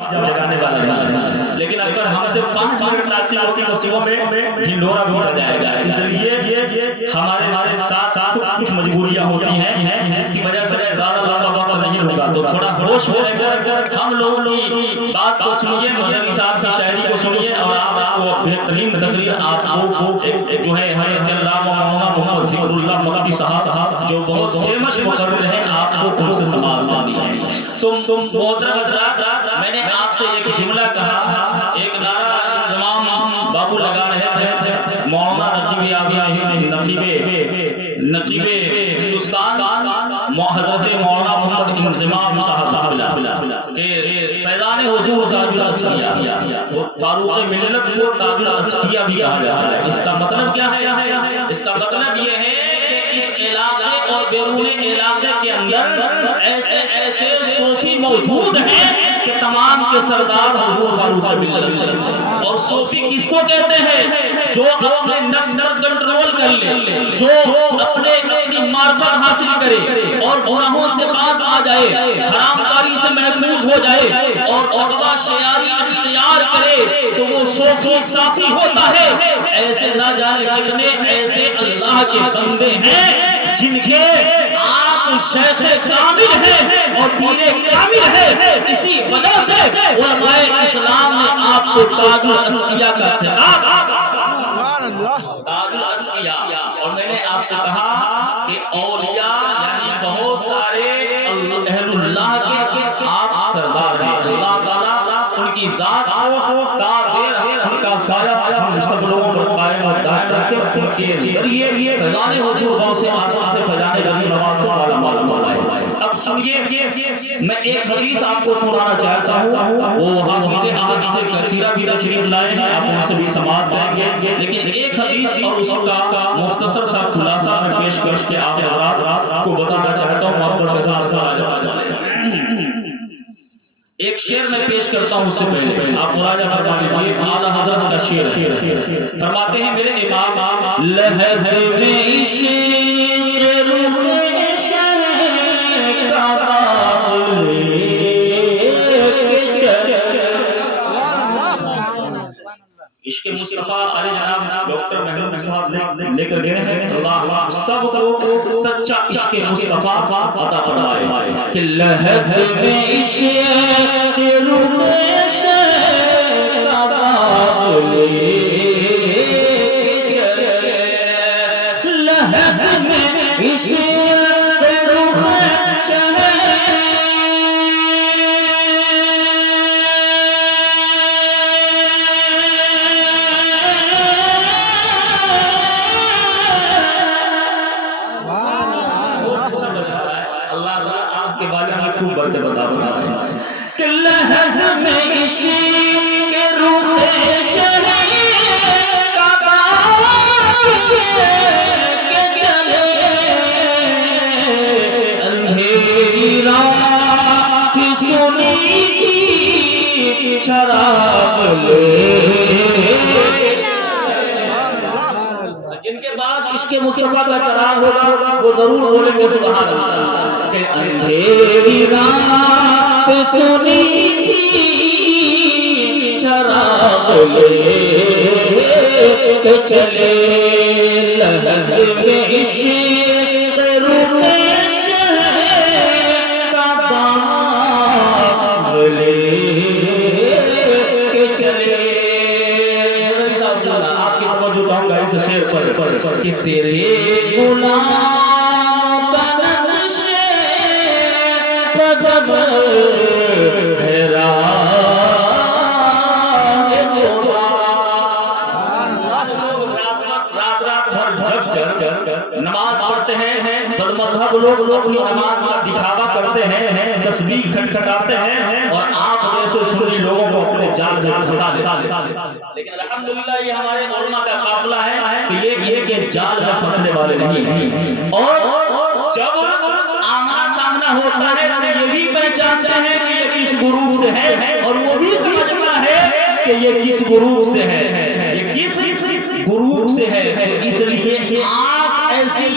جگانے والا نہیں ہے، لیکن اگر ہم سے 5 منٹ تاخیر ہوگی تو صبح میں ڈھنڈورا ٹوٹا جائے گا۔ اس لیے ہمارے ساتھ کچھ مجبوریاں ہوتی ہیں جس کی وجہ سے میں زیادہ لمبا وقت نہیں لوں گا، تو تھوڑا ہوش میں رہ کر ہم لوگوں کی بات کو سنیے، مدنی صاحب کی شاعری کو سنیے، اور آپ کو بہترین تقریر آپ کو جو ہے حضرت علامہ مولانا محمد ذکر اللہ مکی صاحب جو بہت فیمس مقرر ہیں، آپ کو ان سے سماعت کرنی ہے۔ تم محترم حضرات، میں نے آپ سے ایک جملہ کہا، ایک نعرہ امام بابو لگا رہے تھے، مولانا نقیب ہندوستان حضرت مولانا محمد انضمام صاحب کہ فیضان حضور تاج الاسفیاء، وہ فاروق ملت کو تاج الاسفیاء بھی کہا جاتا ہے۔ اس کا مطلب کیا ہے؟ اس کا مطلب یہ ہے کہ اس علاقے اور بیرون علاقے کے اندر ایسے صوفی موجود ہیں کہ تمام کے سردار حضور فاروق ملت ہیں۔ اور صوفی کس کو کہتے ہیں؟ جو اپنے نفس پر کنٹرول کر لے، جو اپنی معرفت حاصل کرے اور گناہوں سے باز آ جائے، حرام کاری سے محفوظ ہو جائے اور تقویٰ شیاری اختیار کرے، تو وہ صوفی صافی ہوتا ہے۔ ایسے نہ جانے کتنے ایسے اللہ کے بندے ہیں جن کے آپ شیخ کامل ہیں اور پیر کامل ہیں، اسی وجہ سے علماء اسلام نے آپ کو تاج الاسفیاء کا خطاب، تاج الاسفیاء۔ اور میں نے آپ سے کہا کہ اولیاء یعنی بہت سارے اہل اللہ کے آپ سردار ہیں، اللہ تعالیٰ ان کی ذات کو ان کا سایہ ہم سب لوگوں پر قائم و دائم رکھے، ان کے ذریعے فیضان حضور غوث اعظم سے فیضان غنی نواز سے والا معلوم فرمائے۔ اب سنیے، میں ایک حدیث آپ کو سنانا چاہتا ہوں، وہ حافظ احادیث کثیرہ بھی تشریف لائے ہیں، آپ ان سے بھی سماعت کریں گے، لیکن ایک حدیث اور اس کا مختصر سا خلاصہ میں پیش کر کے آپ حضرات کو بتانا چاہتا ہوں، محبت کے ساتھ ایک شعر میں پیش کرتا ہوں۔ اس سے پہلے آپ مراجعہ فرما لیجیے، اعلی حضرت کا شعر فرماتے ہیں میرے امام، لہر میں عشق روح عشق کا باب لے کے چل، عشق مصطفیٰ علی جناب ڈاکٹر محمود صاحب لے کر گئے ہیں، اللہ سب کو سچا عشق مصطفیٰ عطا فرمائے کہ لہر میں عشق روح عشق کا باب لے کے چل، لہر میں عشق روح عشق کہ لہر میں عشق روح عشق کا باب لے کے چلے، اندھیری رات سنی کی شراب لے، جن کے پاس عشق مصطفیٰ کا چراغ ہوگا وہ ضرور بولیں گے سبحان اللہ، کہ اندھیری رات سنی کی شراب لے کے چلے، لہر میں عشق روح عشق کا باب لے کے چلے۔ آپ کی توجہ چاہوں گا اس شعر پر کہ تیرے غلام بنقش قدم ہے نماز پڑھتے ہیں، بد مذہب لوگ نماز کا دکھاوا کرتے ہیں، تسبیح کھٹکھٹاتے ہیں اور آپ جیسے سنی لوگوں کو اپنے جال میں پھنسا دیتے، لیکن الحمدللہ یہ ہمارے علماء کا قافلہ ہے کہ یہ کہ جال میں پھنسنے والے نہیں ہیں، اور جب آمنا سامنا ہوتا ہے تو یہ بھی پہچانتے ہیں کہ یہ کس گروپ سے ہے، اور وہ بھی سمجھنا ہے کہ یہ کس گروپ سے ہے، یہ کس گروپ سے ہے۔ اس لیے آپ ایسی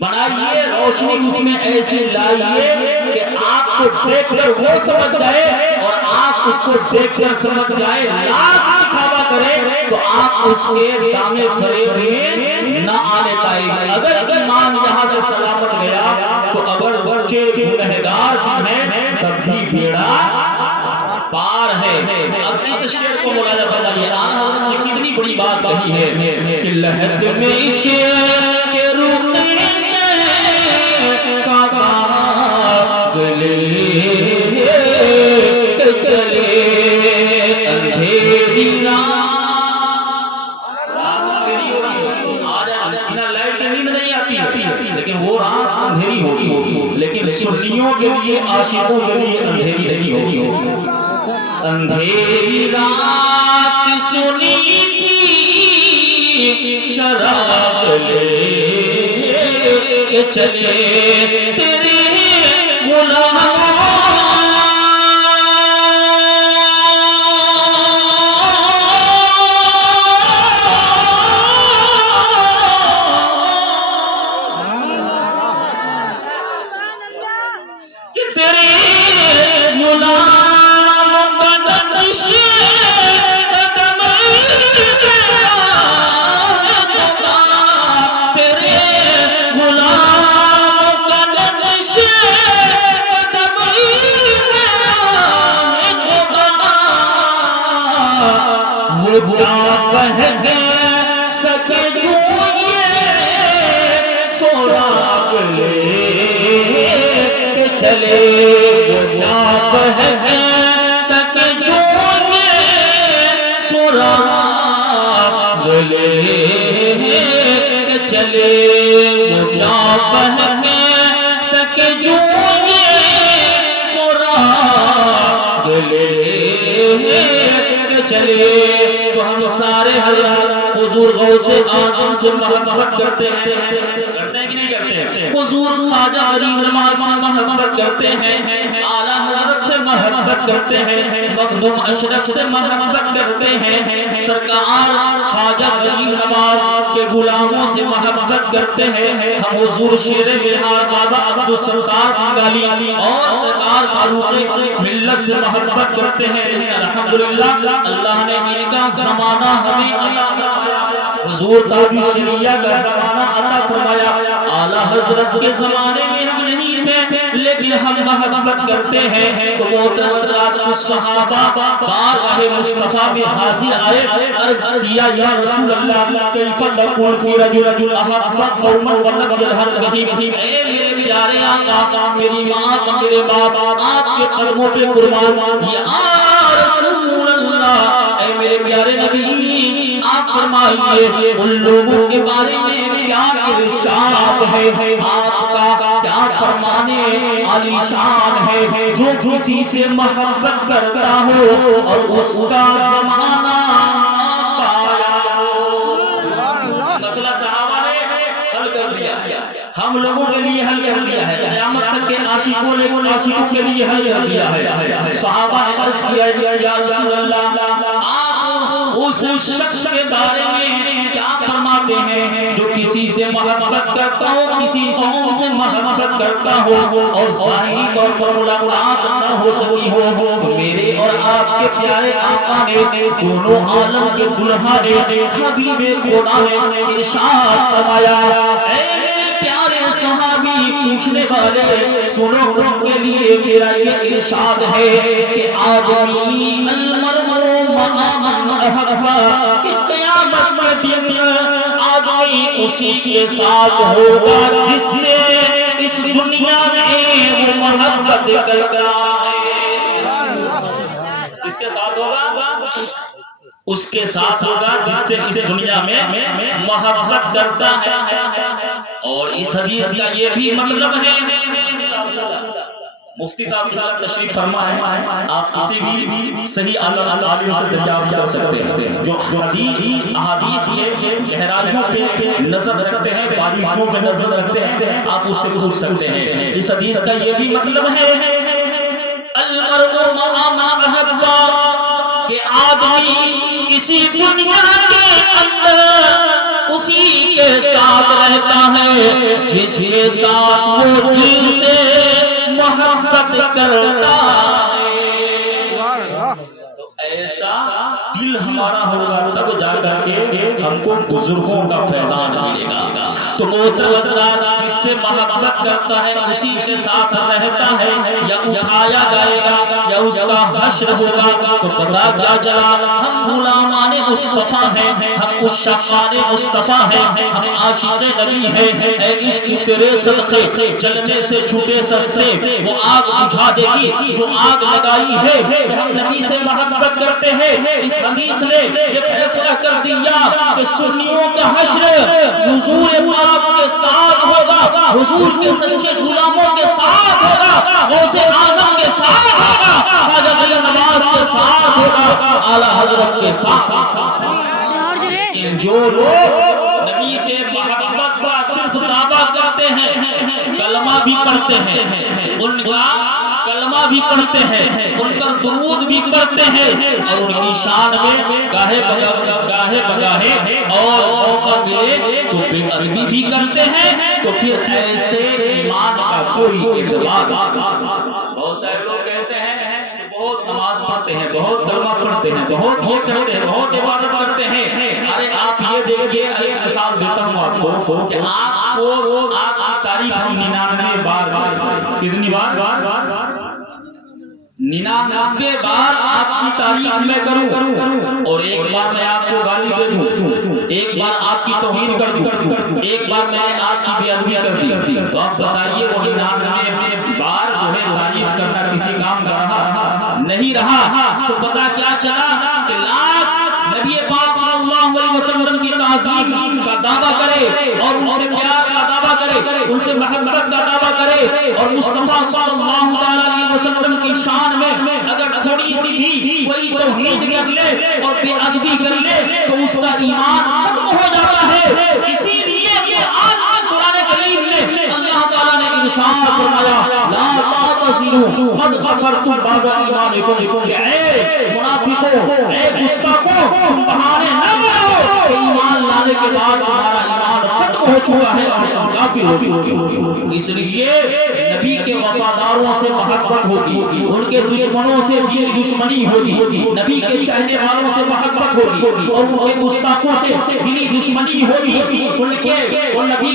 بنائیے روشنی اس میں ایسی لائیے کہ آپ کو دیکھ کر وہ سمجھ جائے اور اس کو دیکھ کر سمجھ جائے لاکھ دکھاوا کرے تو آپ اس کے دامے فریب میں نہ آنے پائے گی. اگر ایمان یہاں سے سلامت گیا تو اگر بچے گنہگار بھی ہیں تب بھی بیڑا پار ہے. اب اس شعر کو ملاحظہ فرمائیے آن حضرت نے کتنی بڑی بات کہی ہے کہ لہد میں عشق کے روح کا داغ لے چلے اندھیری رات. لائٹ کی نیند نہیں آتی لیکن وہ رات اندھیری ہوگی لیکن سنیوں کے لیے عاشقوں کے لیے اندھیری نہیں ہوگی. اندھیری رات سنی تھی چراغ لے کے چلے تیرے غلام چلے گناہ ہے سچ جو یہ سراغ لے چلے گناہ ہے سچ جو یہ سراغ لے چلے. تو ہم سارے حضرات حضور غوث اعظم سے محبت کرتے ہیں کہ نہیں کرتے ہیں؟ حضور خواجہ غریب نواز سے محبت کرتے ہیں, اعلیٰ حضرت سے محبت کرتے ہیں, مخدوم اشرف سے محبت کرتے ہیں, سرکار خواجہ غریب نواز کے غلاموں سے محبت کرتے ہیں. ہم حضور شیر بہار بابا عبدالستار بنگالی اور سرکار فاروق ملت سے محبت کرتے ہیں. الحمدللہ اللہ نے ان کا زمانہ ہمیں عطا فرمایا, حضور تاج الشریعہ کا زمانہ عطا فرمایا. اعلیٰ حضرت کے زمانے میں ہم نہیں تھے لیکن ہم محبت کرتے ہیں. تو محترم حضرات کچھ صحابہ بارگاہ مصطفیٰ میں حاضر آئے, عرض کیا یا رسول اللہ کیف نقول فی رجل احب قوما ولم یلحق بہم. اے میرے پیارے آقا, میری ماں میرے باپ آپ کے قدموں پہ قربان. یا رسول اللہ, اے میرے پیارے نبی آپ فرمائیے ان لوگوں کے بارے میں کیا ارشاد ہے, آپ کا کیا فرمانے عالی شان ہے, جو کسی سے محبت کرتا ہو اور اس کا زمانہ پایا. مسئلہ صحابہ نے حل کر دیا, ہم لوگوں کے لیے حل کر دیا ہے, قیامت تک کے عاشقوں نے عاشقوں کے لیے حل کر دیا ہے. صحابہ نے عرض کیا یا رسول اللہ آپ اس شخص کے بارے میں کیا فرماتے ہیں جو کسی سے محبت کرتا ہو, کسی قوم سے محبت کرتا ہو اور ظاہری طور پر ملاقات نہ ہو سکی ہو. تو میرے اور آپ کے پیارے آقا نے دونوں عالم کے دلہا نے حبیب خدا نے ارشاد فرمایا, اے پیارے صحابی پوچھنے والے سنو, ان کے لیے میرا یہ ارشاد ہے کہ آدمی المرء مع من احب, کہ قیامت کے دن آدمی اسی کے ساتھ ہوگا جس سے اس دنیا میں وہ محبت کرتا ہے. اس کے ساتھ ہوگا, اس کے ساتھ ہوگا جس سے اس دنیا میں محبت کرتا ہے. اور اس حدیث کا یہ بھی مطلب ہے, مفتی صاحب کی تشریف فرما ہے, آپ کسی بھی صحیح عالم سے دریافت کر سکتے ہیں جو احادیث کے گہرائیوں پہ نظر رکھتے ہیں, باریکیوں پہ نظر رکھتے ہیں, آپ اس سے پوچھ سکتے ہیں. اس حدیث کا یہ بھی مطلب ہے المرء مع من احب, کہ آدمی اسی دنیا کے اندر اسی کے ساتھ رہتا ہے جس کے ساتھ وہ دل سے محبت کرتا ہے. تو ایسا دل ہمارا ہوگا تب جا کر کے ہم کو بزرگوں کا فیضان ملے گا۔ تو محترم حضرات، جس سے محبت کرتا ہے اسی سے ساتھ رہتا ہے، یا اٹھایا جائے گا یا اس کا حشر ہوگا تو پتہ کیا چلا ہم غلامان مصطفیٰ ہیں، ہم عشاقان مصطفیٰ ہیں، ہم عاشق نبی ہیں۔ اے عشق تیرے صدقے جلنے سے چھوٹے سستے، وہ آگ بجھا دے گی جو آگ لگائی ہے۔ ہم نبی سے محبت کرتے ہیں، اس حدیث نے یہ فیصلہ کر دیا کہ سنیوں کا حشر حضور پاک کے ساتھ ہوگا، حضور کے سچے غلاموں کے ساتھ ہوگا، غوث اعظم کے ساتھ ہوگا، خواجہ غیاث نواز کے ساتھ ہوگا، اعلیٰ حضرت کے ساتھ۔ جو لوگ نبی سے محبت کا صرف دعویٰ کرتے ہیں، کلمہ بھی پڑھتے ہیں، ان کا کلمہ بھی پڑھتے ہیں، ان پر درود بھی پڑھتے ہیں، اور ان کی شان میں گاہے بگاہے اور موقع ملے تو بے ادبی بھی کرتے ہیں، تو پھر ایسے ایمان کا کوئی اعتبار۔ بہت سارے لوگ کہتے ہیں بہت نماز پڑھتے ہیں، بہت کلمہ پڑھتے ہیں، بہت یہ کرتے ہیں، بہت عبادت کرتے ہیں۔ ارے آپ یہ دیکھیے، ایک مثال دیتا ہوں آپ کو کہ آپ کی تاریخ 99 بار، کتنی بار؟ 99 بار آپ کی تعریف میں کروں، اور ایک بار میں آپ کو گالی دے دوں، ایک بار آپ کی توہین کر دوں، ایک بار میں آپ کی بے ادبی کر دی، تو آپ بتائیے وہ 99 بار جو ہے تعریف کرنا کسی کام کا رہا نہیں رہا؟ تو پتہ کیا چلا کہ لاکھ نبی پاک صلی اللہ علیہ وسلم کی تعظیم کا دعویٰ کرے، اور ان سے پیار کا دعویٰ کرے، ان سے محبت کا دعویٰ کرے، اور مصطفیٰ صلی اللہ علیہ وسلم کی شان میں اگر تھوڑی سی بھی کوئی توہین کر لے اور بے ادبی کر لے تو اس کا ایمان ختم ہو جاتا ہے۔ اسی لیے قرآن کریم میں اللہ تعالیٰ نے ارشاد فرمایا لا تعتذروا قد کفرتم بعد ایمانکم، اے منافقوں، اے گستاخوں، تم بہانے نہ بناؤ کہ ایمان لانے کے بعد تمہارا ایمان ختم ہو چکا ہے اور تم کافر ہو چکے ہو۔ اس لیے نبی کے وفاداروں سے محبت ہوگی، ان کے دشمنوں سے دلی دشمنی ہوگی، نبی کے چاہنے والوں سے محبت ہوگی، اور ان کے گستاخوں سے دلی دشمنی ہوگی، ان نبی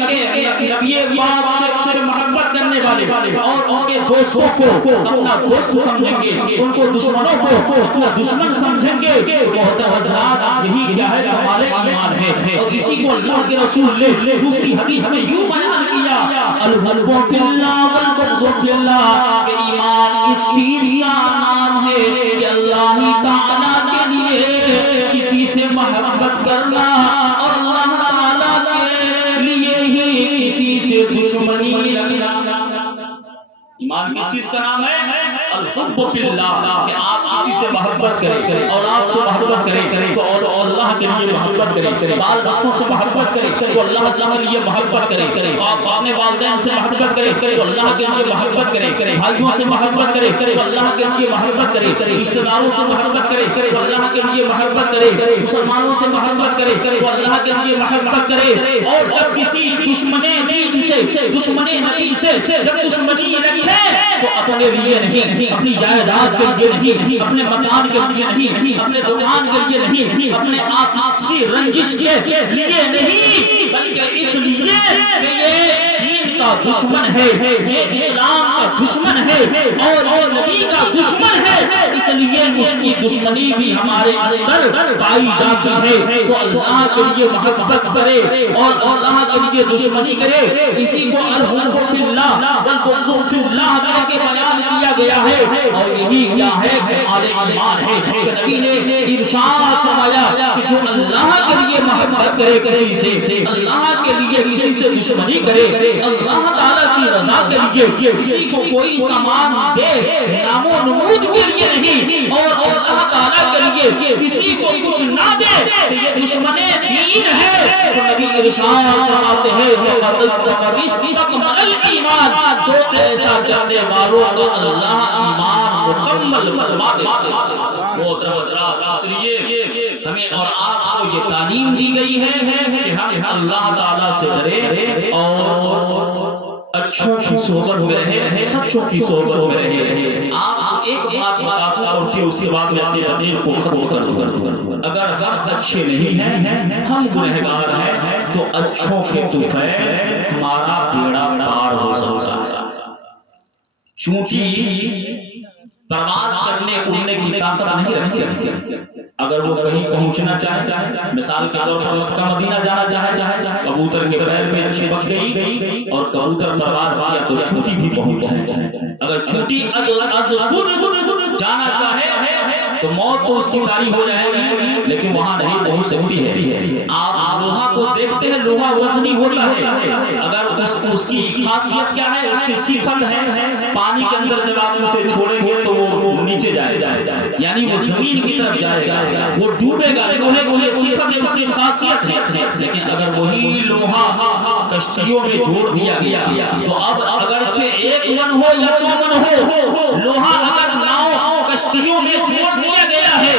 پاک سے محبت کرنے والے اور ان کے دوستوں کو اپنا دوست سمجھیں گے، ان کو دشمنوں کو اپنا دشمن سمجھیں گے۔ محترم حضرات، یہی کیا ہے کمال ایمان ہے، اور اسی کو اللہ کے رسول نے دوسری حدیث میں یوں بیان کیا الحب فی اللہ والبغض فی اللہ، کہ ایمان اس چیز کا نام ہے کہ اللہ تعالیٰ کے لیے کسی سے محبت کرنا اور اللہ تعالیٰ کے لیے ہی کسی سے دشمنی رکھنا۔ ایمان کس چیز کا نام ہے؟ الحب فی اللہ، کہ آپ کسی سے محبت کریں، اولاد سے محبت کریں تو اللہ کے لیے محبت کریں، بال بچوں سے محبت کریں تو اللہ کے لیے محبت کریں، آپ اپنے والدین سے محبت کریں تو اللہ کے لیے محبت کریں، بھائیوں سے محبت کریں تو اللہ کے لیے محبت کریں، رشتہ داروں سے محبت کریں تو اللہ کے لیے محبت کریں، مسلمانوں سے محبت کریں تو اللہ کے لیے محبت کریں۔ اور جب کسی دشمن دین سے، دشمن نبی سے جب دشمنی رکھے تو اپنے لیے نہیں، اپنی جائیداد کے لیے نہیں، اپنے مکان کے لیے نہیں، اپنے دکان کے لیے نہیں، اپنے آپسی رنجش کے لیے نہیں، بلکہ اس لیے کہ یہ دین کا دشمن ہے، یہ اسلام کا دشمن ہے اور نبی کا دشمن ہے، اس لیے اس کی دشمنی بھی ہمارے اندر پائی جاتی ہے۔ تو اللہ کے لیے محبت کرے اور اللہ کے لیے دشمنی کرے، اسی کو الحب فی اللہ والبغض فی اللہ کہہ کے بیان کیا گیا ہے۔ اور یہی کیا ہے کمال ایمان ہے کہ نبی نے ارشاد فرمایا کہ جو اللہ کے لیے محبت کرے کسی سے، اللہ کے لیے کسی سے دشمنی کرے، اللہ تعالیٰ کی رضا کے لیے کسی کو کوئی سامان دے، نام و نمود کے لیے نہیں، اور اللہ تعالیٰ کے لیے کسی کو کچھ نہ دے، یہ دشمن دین ہے۔ تو نبی ارشاد فرماتے ہیں فقد استکمل الایمان، تو ایسا کرنے والوں کو اللہ ایمان مکمل فرما دیتا ہے۔ محترم حضرات، اس لیے ہمیں اور آپ کو یہ تعلیم دی گئی ہے کہ ہم اللہ تعالیٰ سے ڈریں اور اچھوں کی صحبت میں رہیں، سچوں کی صحبت میں رہیں۔ آپ ایک بات بتا دوں اور پھر اس کے بعد میں اپنی تقریر کو ختم کر دوں. اگر ہم اچھے نہیں ہیں، ہم گنہگار ہیں، تو اچھوں کے طفیل ہمارا بیڑا پار ہو سکتا ہے. چونکہ پرواز کرنے اڑنے کی طاقت نہیں رکھتے. اگر وہ کہیں پہنچنا چاہے، مثال کے طور پر مکہ مدینہ جانا چاہے، کبوتر کے پیر میں چپک گئی اور کبوتر پرواز کیا تو چونٹی بھی پہنچ جائے. اگر چونٹی از خود جانا چاہے تو موت تو اس کی طاری ہو جائے گی، لیکن وہاں نہیں پہنچ سکتی ہے. آپ لوہا کو دیکھتے ہیں، لوہا وزنی ہوتا ہے. اگر اس کی خاصیت کیا ہے، اس کی صفت ہے پانی کے اندر جب آپ اسے چھوڑیں گے تو وہ نیچے جائے گا، یعنی وہ زمین کی طرف جائے گا، وہ ڈوبے گا. لوہے کو یہ صفت ہے، اس کی خاصیت ہے. لیکن اگر وہی لوہا کشتیوں میں جوڑ دیا گیا تو اب اگرچہ ایک من ہو یا دو من ہو، لوہا اگر ناؤ کشتیوں میں جوڑ دیا گیا ہے،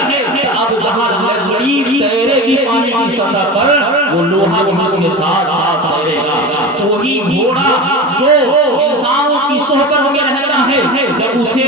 اب جہاں لکڑی تیرے گی پانی کی سطح پر، وہ لوہا بھی اس کے ساتھ ساتھ تیرے گا. تو وہی گھوڑا جو انسانوں کی صحبت میں رہتا ہے، جب اسے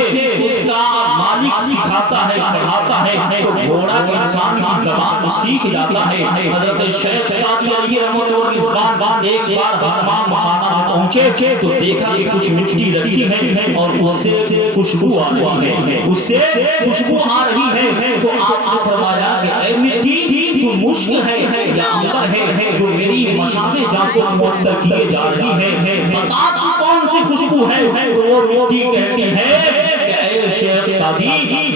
اس کا مالک سکھاتا ہے، پڑھاتا ہے، تو گھوڑا کے انسان کی زبان سیکھ جاتا ہے. حضرت شیخ سعدی علیہ رحمۃ اللہ کی زبان ایک بار حمام خانہ میں پہنچے تو دیکھا کہ کچھ مٹی رکھی ہے اور اس سے خوشبو آ رہی ہے، اس سے خوشبو آ رہی ہے. تو آپ نے فرمایا کہ اے مٹی، تو مشک ہے یا عنبر ہے جو میری مشامیں جا کو معطر کیے جا رہی ہے، بتا تو کون سی خوشبو ہے؟ تو وہ مٹی کہتی ہے کہ اے شیخ سعدی،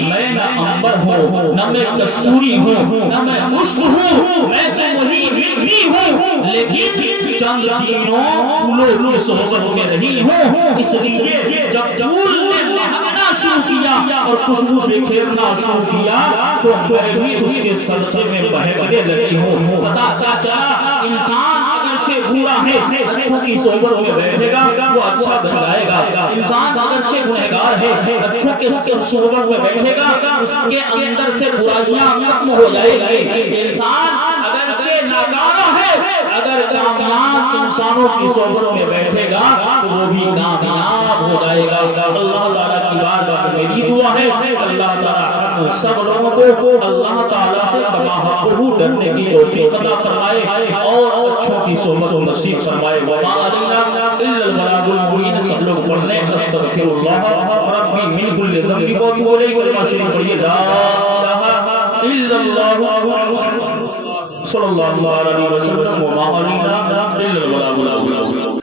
میں نہ عنبر ہوں، نہ میں کستوری ہوں، نہ میں مشک ہوں، میں تو وہی مٹی ہوں، لیکن چند دنوں پھولوں کی صحبت میں رہی ہوں. اس لیے جب پھول نے مہکنا شروع کیا اور خوشبو بکھیرنا شروع کیا تو میں بھی اس کے صدقے میں مہکنے لگی ہوں. پتا کیا چلا؟ انسان اگرچہ برا ہے، اچھوں کی صحبت میں بیٹھے گا وہ اچھا بن جائے گا. انسان اگرچہ گنہگار ہے، اچھوں کے صحبت میں بیٹھے گا اس کے اندر سے برائیاں ختم ہو جائے گی. انسان اگرچہ ناکارہ ہے، اگر کامیاب انسانوں کی صحبت میں بیٹھے گا تو وہ بھی کامیاب ہو جائے گا. اللہ تعالیٰ کی بارگاہ میں میری دعا ہے، اللہ تعالیٰ ہم سب لوگوں کو اللہ تعالیٰ سے کما حقہ ڈرنے کی توفیق عطا فرمائے اور اچھوں کی صحبت نصیب فرمائے. وما علینا الا البلاغ المبین. سب لوگ پڑھ لیں استغفر اللہ ربی من کل ذنب واتوب الیہ. کلمہ شریف پڑھیے لا الہ الا اللہ صلی اللہ علیہ وسلم. وما علینا الا البلاغ المبین.